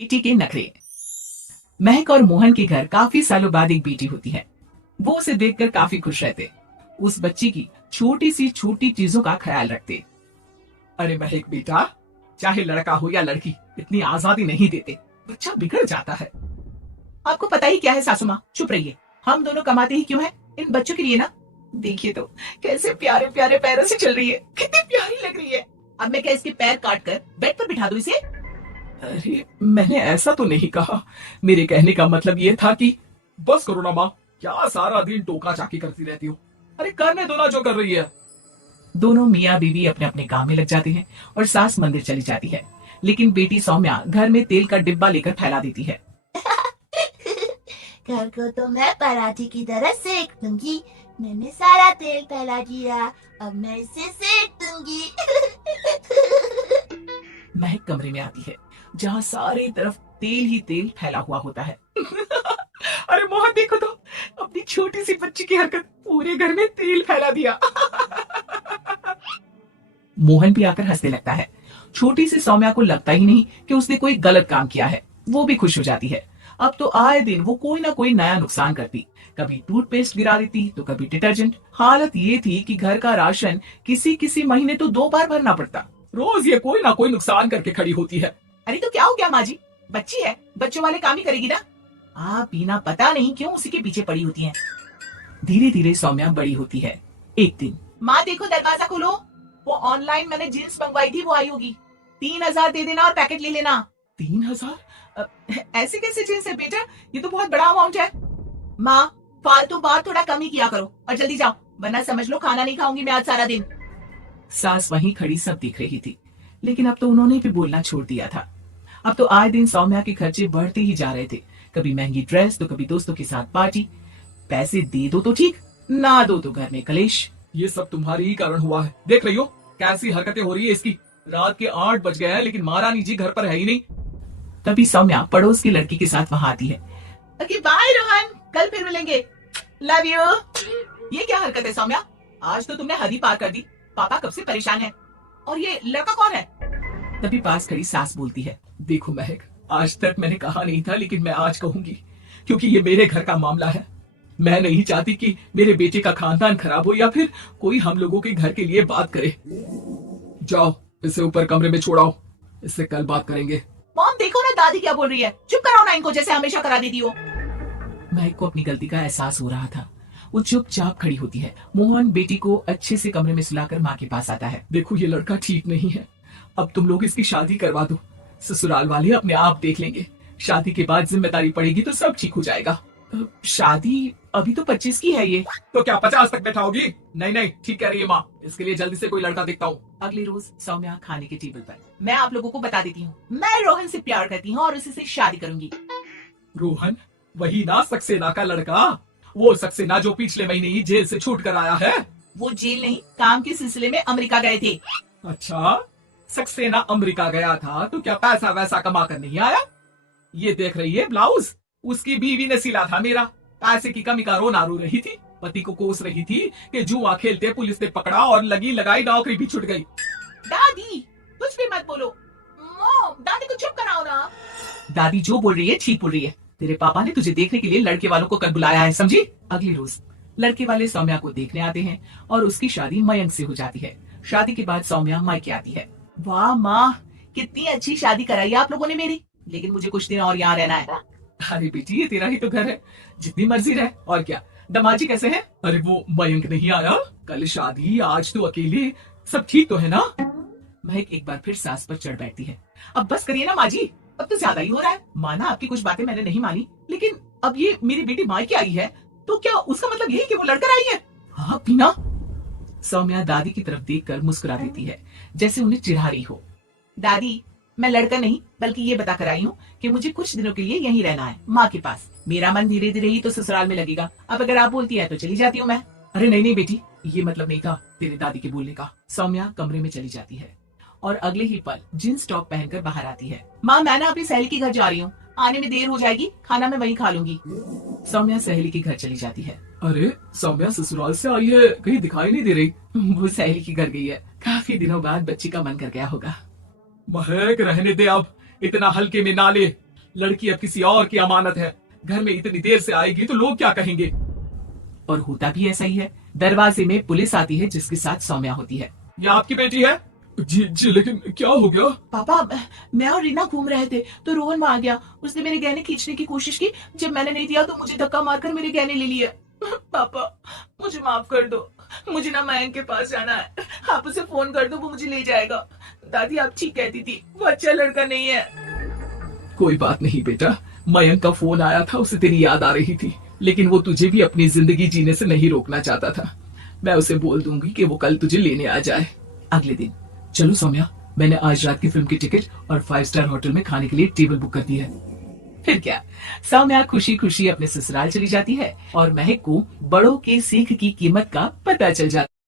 बेटी के नखरे। महक और मोहन के घर काफी सालों बाद एक बेटी होती है। वो उसे देखकर काफी खुश रहते, उस बच्ची की छोटी सी छोटी चीजों का ख्याल रखते। अरे महक बेटा, चाहे लड़का हो या लड़की, इतनी आजादी नहीं देते, बच्चा बिगड़ जाता है। आपको पता ही क्या है सासू माँ, चुप रहिए। हम दोनों कमाते ही क्यों हैं? इन बच्चों के लिए ना। देखिए तो कैसे प्यारे प्यारे पैरों से चल रही है, कितनी प्यारी लग रही है। अब मैं क्या इसके पैर काट कर बेड पर बिठा दूं इसे? अरे मैंने ऐसा तो नहीं कहा। मेरे कहने का मतलब ये था कि बस करो ना माँ, क्या सारा दिन टोका चाकी करती रहती हो। अरे करने दो ना जो कर रही है। दोनों मियाँ बीवी अपने अपने काम में लग जाते हैं और सास मंदिर चली जाती है, लेकिन बेटी सौम्या घर में तेल का डिब्बा लेकर फैला देती है। घर को तो मैं पराठे की तरह सेक दूंगी। मैंने सारा तेल फैला दिया, अब मैं इसे सेक दूंगी। महक कमरे में आती है जहाँ सारी तरफ तेल ही तेल फैला हुआ होता है। अरे मोहन देखो तो, अपनी छोटी सी बच्ची की हरकत, पूरे घर में तेल फैला दिया। मोहन भी आकर हंसने लगता है। छोटी सी सौम्या को लगता ही नहीं कि उसने कोई गलत काम किया है। वो भी खुश हो जाती है। अब तो आए दिन वो कोई ना कोई नया नुकसान करती, कभी टूथपेस्ट गिरा देती तो कभी डिटर्जेंट। हालत ये थी कि घर का राशन किसी किसी महीने तो 2 बार भरना पड़ता। रोज ये कोई ना कोई नुकसान करके खड़ी होती है। अरे तो क्या हो गया माँ जी, बच्ची है, बच्चों वाले काम ही करेगी ना। आप बिना पता नहीं क्यों उसी के पीछे पड़ी होती हैं। धीरे धीरे सौम्या बड़ी होती है। एक दिन, माँ देखो दरवाजा खोलो, वो ऑनलाइन मैंने जींस मंगवाई थी, वो आई होगी। 3,000 दे देना और पैकेट ले लेना। 3,000? ऐसे कैसे जींस है बेटा, ये तो बहुत बड़ा अमाउंट है। माँ फालतू बात थोड़ा कम ही किया करो और जल्दी जाओ, वरना समझ लो खाना नहीं खाऊंगी मैं आज सारा दिन। सास वहीं खड़ी सब दिख रही थी, लेकिन अब तो उन्होंने भी बोलना छोड़ दिया था। अब तो आए दिन सौम्या के खर्चे बढ़ते ही जा रहे थे। कभी महंगी ड्रेस तो कभी दोस्तों के साथ पार्टी। पैसे दे दो तो ठीक, ना दो तो घर में कलेश। ये सब तुम्हारे ही कारण हुआ है। देख रही हो कैसी हरकतें हो रही है इसकी। रात के 8 बज गए हैं लेकिन महारानी जी घर पर है ही नहीं। तभी सौम्या पड़ोस की लड़की के साथ वहां आती है। ओके बाय रोहन, कल फिर मिलेंगे, लव यू। ये क्या हरकत है सौम्या, आज तो तुमने हद ही पार कर दी। पापा कब से परेशान है। और ये लड़का कौन है? तभी पास खड़ी सास बोलती है, देखो महक, आज तक मैंने कहा नहीं था लेकिन मैं आज कहूंगी, क्योंकि ये मेरे घर का मामला है। मैं नहीं चाहती कि मेरे बेटे का खानदान खराब हो या फिर कोई हम लोगों के घर के लिए बात करे। जाओ इसे ऊपर कमरे में छोड़ाओ, इससे कल बात करेंगे। मॉम देखो ना दादी क्या बोल रही है, चुप कराओ ना इनको, जैसे हमेशा करा देती हो। महक को अपनी गलती का एहसास हो रहा था। वो चुपचाप खड़ी होती है। मोहन बेटी को अच्छे से कमरे में सुलाकर माँ के पास आता है। देखो ये लड़का ठीक नहीं है, अब तुम लोग इसकी शादी करवा दो, ससुराल वाले अपने आप देख लेंगे। शादी के बाद जिम्मेदारी पड़ेगी तो सब ठीक हो जाएगा। शादी अभी तो 25 की है ये। तो क्या 50 तक बैठाओगी? नहीं नहीं, ठीक कह रही है माँ, इसके लिए जल्दी से कोई लड़का देखता हूँ। अगले रोज सौम्या खाने के टेबल पर, मैं आप लोगों को बता देती हूँ, मैं रोहन से प्यार करती हूँ और उसी से शादी करूंगी। रोहन? वही ना सक्सेना का लड़का, वो सक्सेना जो पिछले महीने ही जेल से छूट कर आया है। वो जेल नहीं, काम के सिलसिले में अमेरिका गए थे। अच्छा, सक्सेना अमेरिका गया था तो क्या पैसा वैसा कमा कर नहीं आया? ये देख रही है ब्लाउज, उसकी बीवी ने सिला था मेरा। पैसे की कमी का रोना रो रही थी, पति को कोस रही थी कि जुआ खेलते पुलिस ने पकड़ा और लगी लगाई नौकरी भी छूट गई। दादी कुछ भी मत बोलो, दादी को चुप कराओ ना। दादी जो बोल रही है ठीक बोल रही है। तेरे पापा ने तुझे देखने के लिए लड़के वालों को कल बुलाया है, समझी? अगले रोज लड़के वाले सौम्या को देखने आते हैं और उसकी शादी मयंक से हो जाती है। शादी के बाद सौम्या मायके आती है। वाह माँ, कितनी अच्छी शादी कराई आप लोगों ने मेरी, लेकिन मुझे कुछ दिन और यहाँ रहना है। अरे बेटी ये तेरा ही तो घर है, जितनी मर्जी रहे। और क्या, दमाजी कैसे है? अरे वो मयंक नहीं आया, कल शादी, आज तो अकेले, सब ठीक तो है ना? महक एक बार फिर सास पर चढ़ बैठती है। अब बस करिए ना माँ जी, अब तो ज्यादा ही हो रहा है। माना आपकी कुछ बातें मैंने नहीं मानी, लेकिन अब ये मेरी बेटी मायके आई है तो क्या उसका मतलब यही कि वो लड़कर आई है? हाँ पीना। सौम्या दादी की तरफ देखकर मुस्कुरा देती है, जैसे उन्हें चिढ़ा रही हो। दादी मैं लड़का नहीं बल्कि ये बता कर आई हूँ कि मुझे कुछ दिनों के लिए यहीं रहना है, माँ के पास। मेरा मन धीरे धीरे ही तो ससुराल में लगेगा, अब अगर आप बोलती है तो चली जाती हूँ मैं। अरे नहीं नहीं बेटी, ये मतलब नहीं था तेरे दादी के बोलने का। सौम्या कमरे में चली जाती है और अगले ही पल जींस टॉप पहनकर बाहर आती है। माँ मैं ना अपनी सहेली के घर जा रही हूँ, आने में देर हो जाएगी, खाना मैं वहीं खा लूंगी। सौम्या सहेली के घर चली जाती है। अरे सौम्या ससुराल से आई है, कहीं दिखाई नहीं दे रही। वो सहेली के घर गई है, काफी दिनों बाद बच्ची का मन कर गया होगा। महक रहने दे, अब इतना हल्के में ना ले, लड़की अब किसी और की अमानत है। घर में इतनी देर से आएगी तो लोग क्या कहेंगे। और होता भी ऐसा ही है। दरवाजे में पुलिस आती है जिसके साथ सौम्या होती है। ये आपकी बेटी है? जी जी, लेकिन क्या हो गया? पापा, मैं और रीना घूम रहे थे तो रोहन वहां आ गया। उसने मेरे गहने खींचने की कोशिश की। जब मैंने नहीं दिया तो मुझे धक्का मारकर मेरे गहने ले लिए। पापा, मुझे माफ कर दो। मुझे ना मयंक के पास जाना है। आप उसे फोन कर दो, वो मुझे ले जाएगा। दादी आप ठीक कहती थी, वो अच्छा लड़का नहीं है। कोई बात नहीं बेटा, मयंक का फोन आया था, उसे तेरी याद आ रही थी, लेकिन वो तुझे भी अपनी जिंदगी जीने से नहीं रोकना चाहता था। मैं उसे बोल दूंगी कि वो कल तुझे लेने आ जाए। अगले दिन, चलो सौम्या, मैंने आज रात की फिल्म की टिकट और 5 स्टार होटल में खाने के लिए टेबल बुक कर दी है। फिर क्या, सौम्या खुशी खुशी अपने ससुराल चली जाती है और महक को बड़ों की सीख की कीमत का पता चल जाता है।